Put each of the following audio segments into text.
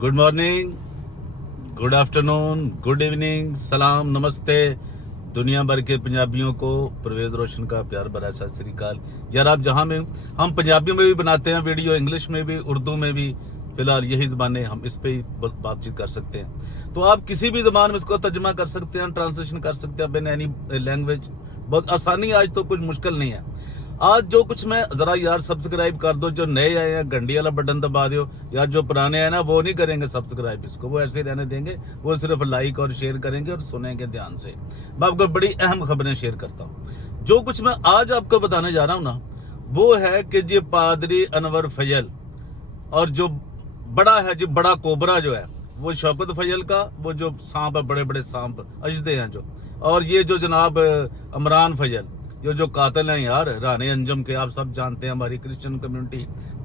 Good morning, good afternoon, good evening, सलाम, नमस्ते दुनिया भर के पंजाबियों को परवेज रोशन का प्यार भरा सत श्री अकाल। यार आप जहां में, हम पंजाबी में भी बनाते हैं वीडियो, इंग्लिश में भी, उर्दू में भी, फिलहाल यही ज़बानें हम इस पे ही बातचीत कर सकते हैं। तो आप किसी भी ज़बान में इसको तर्जमा कर सकते हैं, ट्रांसलेशन कर सकते हैं इन एनी लैंग्वेज। बहुत आसानी, आज तो कुछ मुश्किल नहीं है। आज जो कुछ मैं जरा यार सब्सक्राइब कर दो, जो नए आए हैं घंटी वाला बटन दबा दो यार, जो पुराने हैं ना वो नहीं करेंगे सब्सक्राइब, इसको वो ऐसे रहने देंगे, वो सिर्फ लाइक और शेयर करेंगे और सुनेंगे ध्यान से। मैं आपको बड़ी अहम खबरें शेयर करता हूँ। जो कुछ मैं आज आपको बताने जा रहा हूँ ना, वो है कि जी पादरी अनवर फजल और जो बड़ा है, जो बड़ा कोबरा जो है वो शौकत फजल का, वो जो सांप है, बड़े बड़े सांप अजदे हैं जो, और ये जो जनाब इमरान फजल, जो कातिल हैं यार राने अंजम के, आप सब जानते हैं, हमारी क्रिश्चियन कम्युनिटी,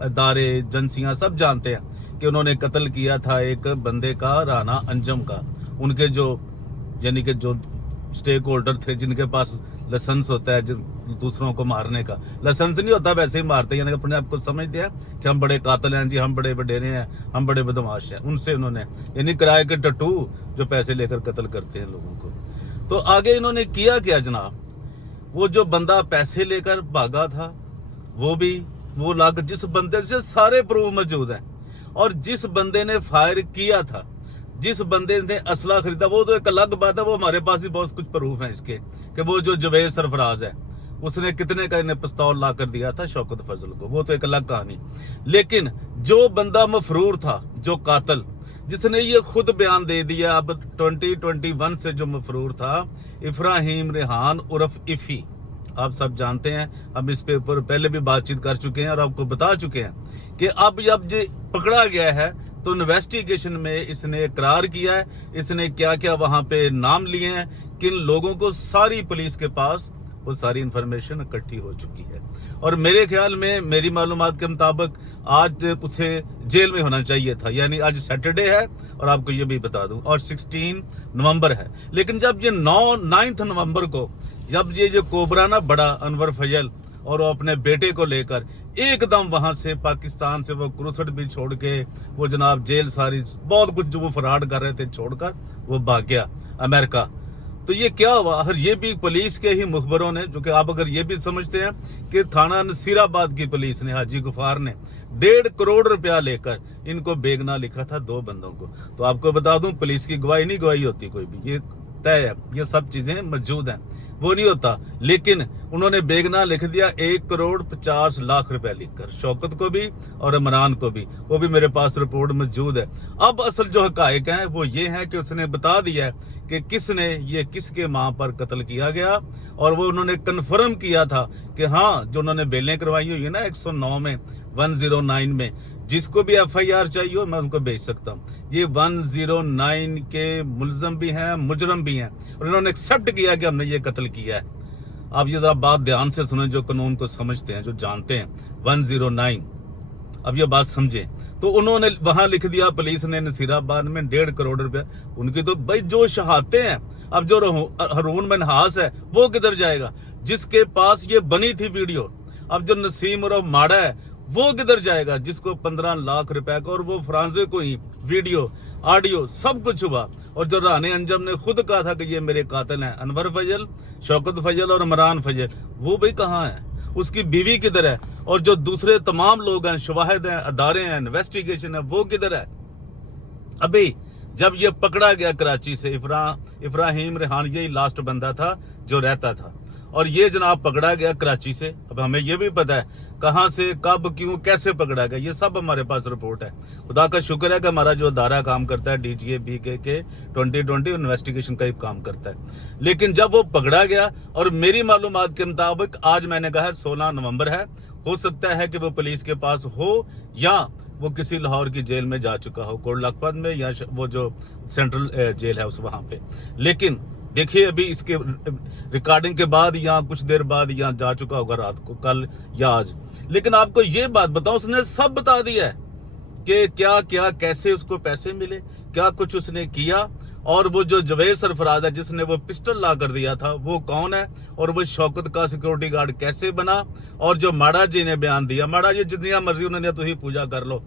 इदारे, एजेंसियां सब जानते हैं कि उन्होंने कत्ल किया था एक बंदे का, राना अंजम का। उनके जो यानी कि जो स्टेक होल्डर थे, जिनके पास लाइसेंस होता है दूसरों को मारने का, लाइसेंस नहीं होता वैसे ही मारते, यानी अपने आप को समझते हैं कि हम बड़े कातिल हैं जी, हम बड़े वडेरे हैं, हम बड़े बदमाश हैं। उनसे उन्होंने यानी किराए के टट्टू जो पैसे लेकर कत्ल करते हैं लोगों को। तो आगे इन्होंने किया क्या जनाब, वो जो बंदा पैसे लेकर भागा था, वो लाग, जिस बंदे से सारे प्रूफ मौजूद हैं, और जिस बंदे ने फायर किया था, जिस बंदे ने असला खरीदा, वो तो एक अलग बात है, वो हमारे पास ही बहुत कुछ प्रूफ है इसके, कि वो जो जवेद सरफराज है उसने कितने का इन्हें पिस्तौल ला कर दिया था शौकत फजल को, वो तो एक अलग कहानी। लेकिन जो बंदा मफरूर था, जो कातिल, जिसने ये खुद बयान दे दिया, अब 2021 से जो मफरूर था, इब्राहिम रेहान उर्फ इफी, आप सब जानते हैं, हम इस पे ऊपर पहले भी बातचीत कर चुके हैं और आपको बता चुके हैं कि अब जो पकड़ा गया है तो इन्वेस्टिगेशन में इसने इकरार किया है, इसने क्या क्या वहां पे नाम लिए हैं, किन लोगों को, सारी पुलिस के पास वो सारी इंफॉर्मेशन इकट्ठी हो चुकी है। और मेरे ख्याल में, मेरी मालूमात के मुताबिक, आज उसे जेल में होना चाहिए था, यानी आज सैटरडे है और आपको ये भी बता दूं, और 16 नवंबर है। लेकिन जब ये 9 नवंबर को जब ये जो कोबरा ना बड़ा अनवर फजल और वो अपने बेटे को लेकर एकदम वहां से पाकिस्तान से वो क्रूसट भी छोड़ के, वो जनाब जेल सारी बहुत कुछ जो वो फराड कर रहे थे छोड़कर वो भाग गया अमेरिका। तो ये क्या हुआ, अगर ये भी पुलिस के ही मुखबरों ने, जो कि आप अगर ये भी समझते हैं कि थाना नसीराबाद की पुलिस ने, हाजी गुफार ने 1.5 करोड़ रुपया लेकर इनको बेगना लिखा था 2 बंदों को। तो आपको बता दूं, पुलिस की गवाही नहीं गवाही होती कोई भी, ये तय है, ये सब चीजें मौजूद हैं, वो नहीं होता। लेकिन उन्होंने बेगना लिख दिया 1 करोड़ 50 लाख रुपया लिखकर, शौकत को भी और इमरान को भी, वो भी मेरे पास रिपोर्ट मौजूद है। अब असल जो हकायक हैं वो ये है कि उसने बता दिया है कि किसने ये किसके मां पर कत्ल किया गया, और वो उन्होंने कन्फर्म किया था कि हाँ, जो उन्होंने बेलें करवाई हुई है ना 109 में, 109 में, जिसको भी FIR चाहिए हो मैं उनको भेज सकता हूँ। ये 109 के मुलजम भी हैं, मुजरम भी हैं, और इन्होंने एक्सेप्ट किया कि हमने ये कत्ल किया है। आप ये जरा बात ध्यान से सुने, जो कानून को समझते हैं, जो जानते हैं, 109, अब ये बात समझे। तो उन्होंने वहां लिख दिया पुलिस ने नसीराबाद में 1.5 करोड़ रुपया, उनकी तो भाई जो शहादतें हैं। अब जो हारून मनहास है वो किधर जाएगा, जिसके पास ये बनी थी वीडियो। अब जो नसीम और माड़ा है वो किधर जाएगा, जिसको 15 लाख रुपए का, और वो फ्रांसे को ही वीडियो, ऑडियो सब कुछ हुआ। और जो राने अंजम ने खुद कहा था कि ये मेरे कातिल हैं, अनवर फजल, शौकत फजल और इमरान फजल, वो भाई कहाँ है, उसकी बीवी किधर है, और जो दूसरे तमाम लोग हैं, शवाहिद हैं, अदारे हैं, इन्वेस्टिगेशन है, वो किधर है। अभी जब ये पकड़ा गया कराची से, इब्राहिम रेहान यही लास्ट बंदा था जो रहता था, और ये जनाब पकड़ा गया कराची से। अब हमें ये भी पता है कहां से, कब, क्यों, कैसे पकड़ा गया, ये सब हमारे पास रिपोर्ट है। खुदा का शुक्र है कि हमारा जो अदारा काम करता है, DGA BKK 2020 इन्वेस्टिगेशन का ही काम करता है। लेकिन जब वो पकड़ा गया, और मेरी मालूमात के मुताबिक आज मैंने कहा 16 नवंबर है, हो सकता है कि वो पुलिस के पास हो, या वो किसी लाहौर की जेल में जा चुका हो, कोट लखपत में, या वो जो सेंट्रल जेल है उस वहां पे। लेकिन देखिए अभी इसके रिकॉर्डिंग के बाद या कुछ देर बाद या जा चुका होगा, रात को, कल या आज। लेकिन आपको ये बात बताऊं, उसने सब बता दिया है कि क्या क्या कैसे उसको पैसे मिले, क्या कुछ उसने किया, और वो जो जवेद सरफराज है जिसने वो पिस्टल ला कर दिया था वो कौन है, और वो शौकत का सिक्योरिटी गार्ड कैसे बना। और जो माड़ा जी ने बयान दिया, माड़ा जी जितनी मर्जी उन्होंने तुम पूजा कर लो,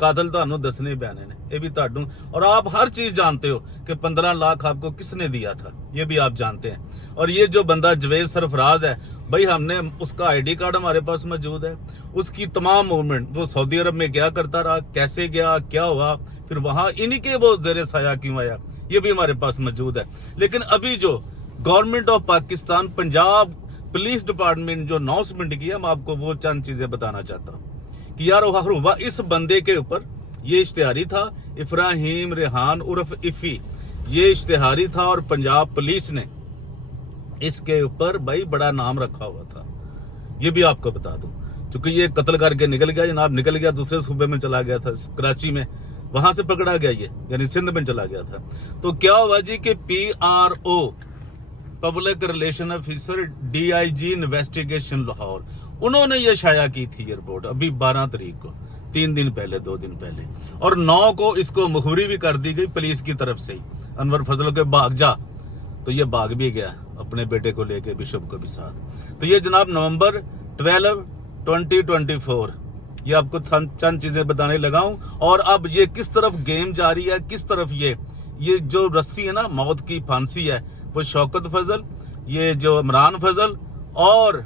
कातल ਤੁਹਾਨੂੰ ਦੱਸਣੇ ਪੈਣੇ ਨੇ ਇਹ ਵੀ ਤੁਹਾਨੂੰ और आप हर चीज जानते हो कि 15 लाख आपको किसने दिया था ये भी आप जानते हैं और ये जो बंदा जवेद सरफराज है भाई हमने उसका आईडी कार्ड हमारे पास मौजूद है उसकी तमाम मूवमेंट वो सऊदी अरब में क्या करता रहा कैसे गया क्या हुआ फिर वहां इन्हीं के वो ज़ेरे साया क्यों आया ये भी हमारे पास मौजूद है लेकिन अभी जो government of Pakistan Punjab police department जो अनाउंसमेंट की हम आपको वो चंद चीजें बताना चाहता हूँ कि यार हुआ इस बंदे के ऊपर ये इश्तिहारी था इफ्राहिम रेहान उर्फ इफी ये इश्तिहारी था और पंजाब पुलिस ने इसके ऊपर भाई बड़ा नाम रखा हुआ था ये भी आपको बता दूं क्योंकि ये कत्ल करके निकल गया जनाब निकल गया दूसरे सूबे में चला गया था कराची में वहां से पकड़ा गया ये यानी सिंध में चला गया था तो क्या हुआ जी कि PRO public relation officer DIG investigation Lahore उन्होंने ये शाया की थी ये रिपोर्ट अभी 12 तारीख को 3 दिन पहले 2 दिन पहले और 9 को इसको मुखबरी भी कर दी गई पुलिस की तरफ से ही अनवर फजल के भाग जा तो ये भाग भी गया अपने बेटे को लेके बिशप को भी साथ तो ये जनाब नवंबर 12 2024 ये आपको चंद चीजें बताने लगा हूं और अब ये किस तरफ गेम जारी है किस तरफ ये जो रस्सी है ना मौत की फांसी है वो शौकत फजल ये जो इमरान फजल और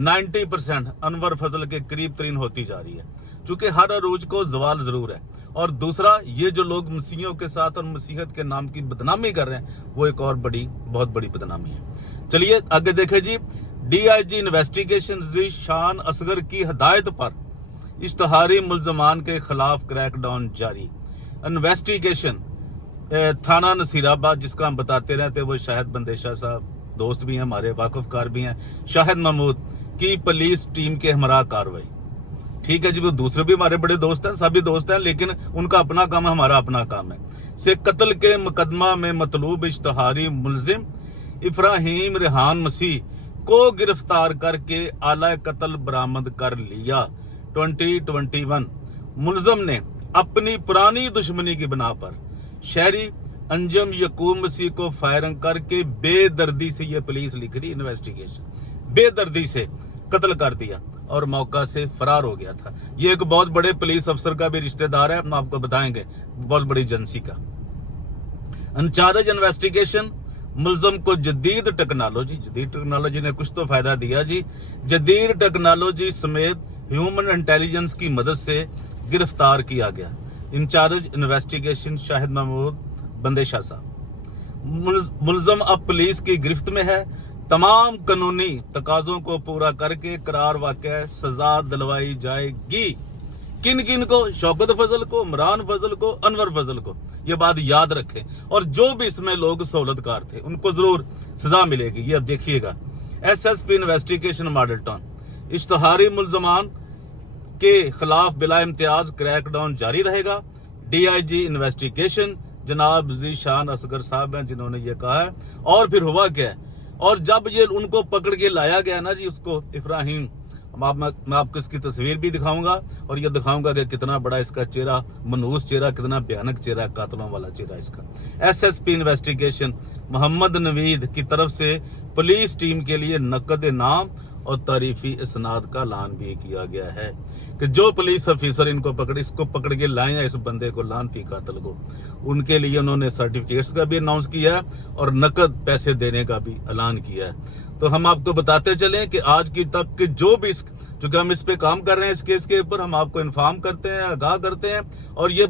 90% अनवर फजल के करीब तरीन होती जा रही है क्योंकि हर अरूज को जवाल जरूर है और दूसरा ये जो लोग मसीहियों के साथ और मसीहत के नाम की बदनामी कर रहे हैं वो एक और बहुत बड़ी बदनामी है चलिए आगे देखें जी DIG इन्वेस्टिगेशन ज़ीशान असगर की हदायत पर इश्तहारी मुल्जमान के खिलाफ क्रैकडाउन जारी इन्वेस्टिगेशन थाना नसीराबाद जिसका हम बताते रहते वो शाहिद बंदेशा साहब दोस्त भी हैं हमारे वाकफकार भी हैं शाहिद महमूद की पुलिस टीम के हमरा कार्रवाई ठीक है जी वो दूसरे भी हमारे बड़े दोस्त हैं सभी दोस्त हैं लेकिन उनका अपना काम है हमारा अपना काम है से कत्ल के मुकदमा में मतलूब इश्तहारी मुलजिम इफ्राहिम रेहान मसीह को गिरफ्तार करके आला कत्ल बरामद कर लिया 2021 मुलजिम ने अपनी पुरानी दुश्मनी की बिना पर शहरी अंजम यकूब मसीह को फायरिंग करके बेदर्दी से ये पुलिस लिख रही इन्वेस्टिगेशन बेदर्दी से कत्ल कर दिया और मौका से फरार हो गया था ये एक बहुत बड़े पुलिस अफसर का भी रिश्तेदार है हम आपको बताएंगे बहुत बड़ी एजेंसी का इंचार्ज इन्वेस्टिगेशन मुलजम को जदीद टेक्नोलॉजी ने कुछ तो फायदा दिया जी जदीद टेक्नोलॉजी समेत ह्यूमन इंटेलिजेंस की मदद से गिरफ्तार किया गया इंचार्ज इन्वेस्टिगेशन शाहिद महमूद बंदेशा साहब मुलजम अब पुलिस की गिरफ्त में है तमाम कानूनी तकाजों को पूरा करके करार वाक़या सजा दिलवाई जाएगी किन किन को शौकत फजल को इमरान फजल को अनवर फजल को ये बात याद रखें और जो भी इसमें लोग सहूलतकार थे उनको जरूर सजा मिलेगी ये अब देखिएगा SSP इन्वेस्टिगेशन मॉडल टाउन इश्तहारी मुल्जमान के खिलाफ बिला इम्तियाज क्रैकडाउन जारी रहेगा DIG इन्वेस्टिगेशन जनाब ज़ीशान असगर साहब हैं जिन्होंने ये कहा है और फिर हुआ क्या है और जब ये उनको पकड़ के लाया गया ना जी उसको इफ्राहिम मैं आपको इसकी तस्वीर भी दिखाऊंगा और ये दिखाऊंगा कि कितना बड़ा इसका चेहरा मनहूस चेहरा कितना भयानक चेहरा कातलों वाला चेहरा इसका SSP इन्वेस्टिगेशन मोहम्मद नवीद की तरफ से पुलिस टीम के लिए नकद इनाम और तारीफी इसनाद का ऐलान भी किया गया है कि जो पुलिस ऑफिसर इसको पकड़ के लाए हैं इस बंदे को लानती कातल को उनके लिए उन्होंने सर्टिफिकेट्स का भी अनाउंस किया है और नकद पैसे देने का भी ऐलान किया है तो हम आपको बताते चलें कि आज की तक के जो भी क्योंकि हम इस पे काम कर रहे हैं इस केस के ऊपर हम आपको इन्फॉर्म करते हैं आगाह करते हैं और ये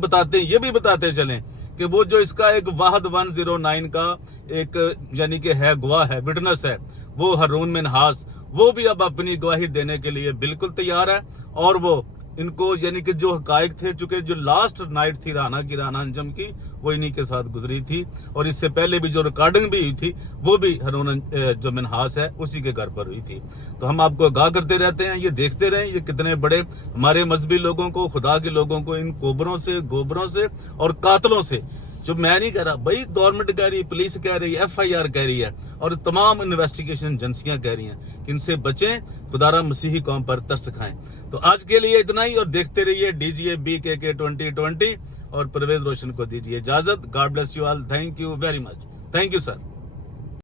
भी बताते चलें कि वो जो इसका एक वाहद 109 का एक यानी कि है गवाह है विटनेस है वो हारून मिनहास वो भी अब अपनी गवाही देने के लिए बिल्कुल तैयार है और वो इनको यानी कि जो हकायक थे चूंकि जो लास्ट नाइट थी राना अंजम की वो इन्हीं के साथ गुजरी थी और इससे पहले भी जो रिकॉर्डिंग भी हुई थी वो भी हारून जो मिनहास है उसी के घर पर हुई थी तो हम आपको आगाह करते रहते हैं ये देखते रहें ये कितने बड़े हमारे मजहबी लोगों को खुदा के लोगों को इन गोबरों से और कातलों से जो मैं नहीं कह रहा भाई गवर्नमेंट कह रही है पुलिस कह रही है FIR कह रही है और तमाम इन्वेस्टिगेशन एजेंसियां कह रही हैं कि इनसे बचें खुदारा मसीही कौम पर तरस खाएं तो आज के लिए इतना ही और देखते रहिए DGA BKK 2020 और परवेज रोशन को दीजिए इजाजत God bless you all thank you very much thank you sir